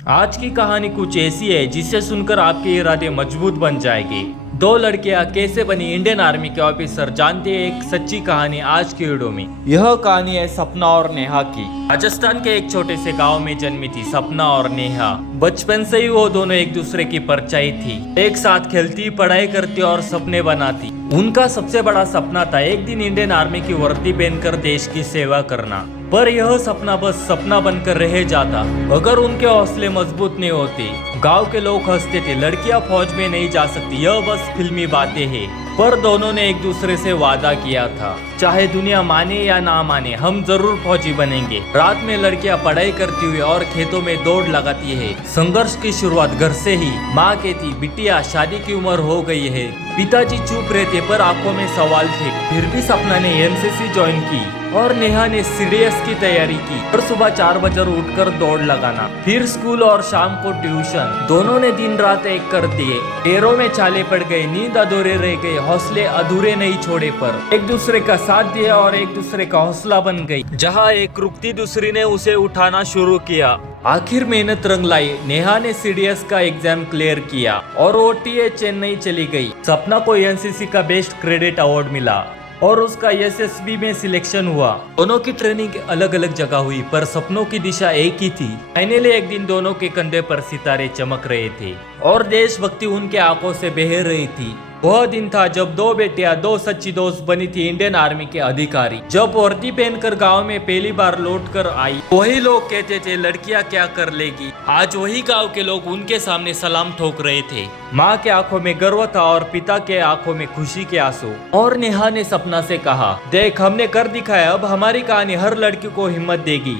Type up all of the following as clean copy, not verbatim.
आज की कहानी कुछ ऐसी है जिसे सुनकर आपके इरादे मजबूत बन जाएंगे। दो लड़कियां कैसे बनी इंडियन आर्मी के ऑफिसर, जानते हैं एक सच्ची कहानी आज की वीडियो में। यह कहानी है सपना और नेहा की। राजस्थान के एक छोटे से गांव में जन्मी थी सपना और नेहा। बचपन से ही वो दोनों एक दूसरे की परछाई थी, एक साथ खेलती, पढ़ाई करती और सपने बनाती। उनका सबसे बड़ा सपना था एक दिन इंडियन आर्मी की वर्दी पहनकर देश की सेवा करना, पर यह सपना बस सपना बनकर रह जाता अगर उनके हौसले मजबूत नहीं होते। गांव के लोग हंसते थे, लड़कियां फौज में नहीं जा सकती, यह बस फिल्मी बातें हैं। पर दोनों ने एक दूसरे से वादा किया था, चाहे दुनिया माने या ना माने, हम जरूर फौजी बनेंगे। रात में लड़कियां पढ़ाई करती हुई और खेतों में दौड़ लगाती है। संघर्ष की शुरुआत घर से ही। माँ कहती, बिटिया शादी की उम्र हो गई है। पिताजी चुप रहते पर आंखों में सवाल थे। फिर भी सपना ने एनसीसी ज्वाइन की और नेहा ने सीडीएस की तैयारी की। हर सुबह 4 बजे उठकर दौड़ लगाना, फिर स्कूल और शाम को ट्यूशन। दोनों ने दिन रात एक कर दिए। पैरों में छाले पड़ गए, नींद अधूरे रह गए, हौसले अधूरे नहीं छोड़े, पर एक दूसरे का साथ दिया और एक दूसरे का हौसला बन गई। जहाँ एक रुकती दूसरी ने उसे उठाना शुरू किया। आखिर मेहनत रंग लाई। नेहा ने सीडीएस का एग्जाम क्लियर किया और ओटीए चेन्नई चली गई। सपना को एनसीसी का बेस्ट क्रेडिट अवार्ड मिला और उसका एसएसबी में सिलेक्शन हुआ। दोनों की ट्रेनिंग अलग अलग जगह हुई, पर सपनों की दिशा एक ही थी। फाइनली एक दिन दोनों के कंधे पर सितारे चमक रहे थे और देशभक्ति उनके आंखों से बह रही थी। वह दिन था जब दो बेटियां, दो सच्ची दोस्त बनी थी इंडियन आर्मी के अधिकारी। जब वर्दी पहनकर गांव में पहली बार लौट कर आई, वही लोग कहते थे लड़कियां क्या कर लेगी। आज वही गांव के लोग उनके सामने सलाम ठोक रहे थे। माँ के आंखों में गर्व था और पिता के आंखों में खुशी के आंसू। और नेहा ने सपना से कहा, देख हमने कर दिखाया, अब हमारी कहानी हर लड़की को हिम्मत देगी।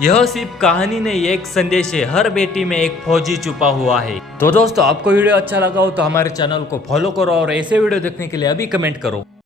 यह सिर्फ कहानी नहीं, एक संदेश है, हर बेटी में एक फौजी छुपा हुआ है। तो दोस्तों, आपको वीडियो अच्छा लगा हो तो हमारे चैनल को फॉलो करो और ऐसे वीडियो देखने के लिए अभी कमेंट करो।